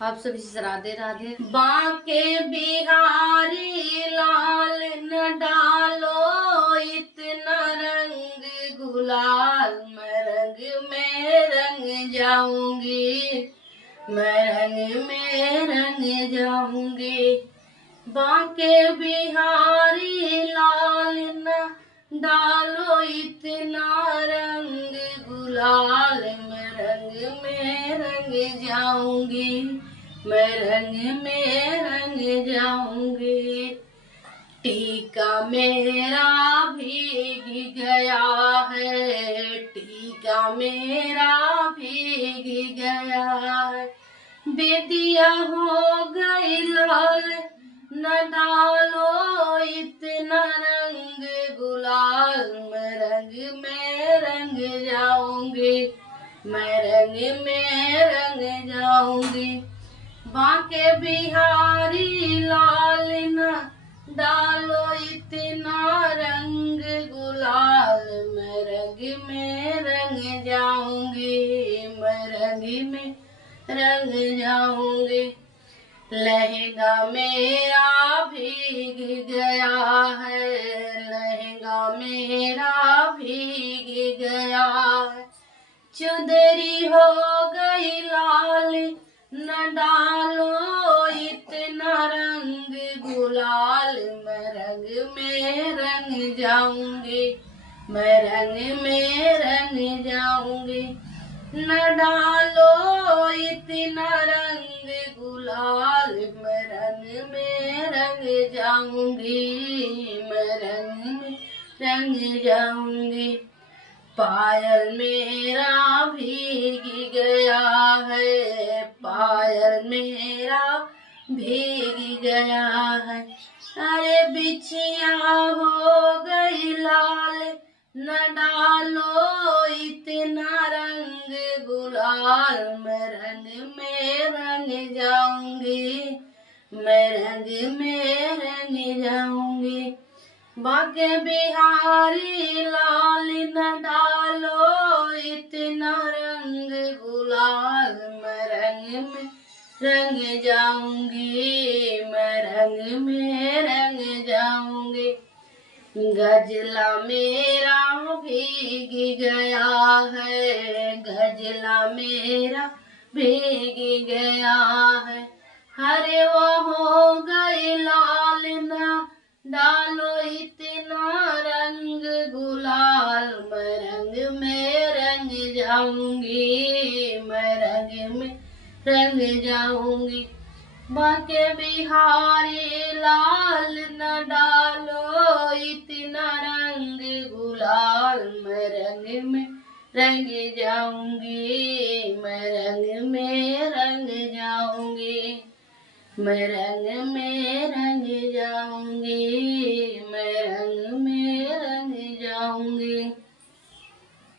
आप सभी से राधे राधे। बांके बिहारी लाल न डालो इतना रंग गुलाल, मैं रंग में रंग जाऊंगी, मैं रंग में रंग जाऊंगी। बांके बिहारी लाल न डालो इतना रंग गुलाल, मैं रंग में रंग जाऊंगी, मैं रंग में रंग जाऊंगी। टीका मेरा भीग गया है, टीका मेरा भीग गया है, बेदिया हो गई लाल न डालो इतना रंग गुलाल, मैं रंग में रंग जाऊंगी, मैं रंग में रंग जाऊंगी। बांके बिहारी लाल न डालो इतना रंग गुलाल, मैं रंग में रंग जाऊंगी, मैं रंग में रंग जाऊंगी। लहंगा मेरा भीग गया है, लहंगा मेरा भीग गया है, चुदरी हो गई लाल न डालो इतना रंग गुलाल, मैं रंग में रंग जाऊंगी, मैं रंग में रंग जाऊंगी। न डालो इतना रंग गुलाल, मैं रंग में रंग जाऊंगी, मैं रंग में रंग जाऊंगी। पायल मेरा भीग गया है, पायल मेरा भीग गया है, अरे बिछिया हो गई लाल न डालो इतना रंग गुलाल, मैं रंग में रंग जाऊंगी, मैं रंग में रंग जाऊंगी। बांके बिहारी लाल न डालो इतना रंग गुलाल, मैं रंग में रंग जाऊंगी, मैं रंग में रंग जाऊंगी। गजला मेरा भीग गया है, गजला मेरा भीग गया है, हरे वो हो गई लाल न डालो इतना रंग गुलाल, मैं रंग में रंग जाऊंगी, मैं रंग में रंग जाऊंगी। बांके बिहारी लाल न डालो इतना रंग गुलाल, मैं रंग में रंग जाऊंगी, मैं रंग में रंग जाऊंगी, मैं रंग में रंग जाऊंगी।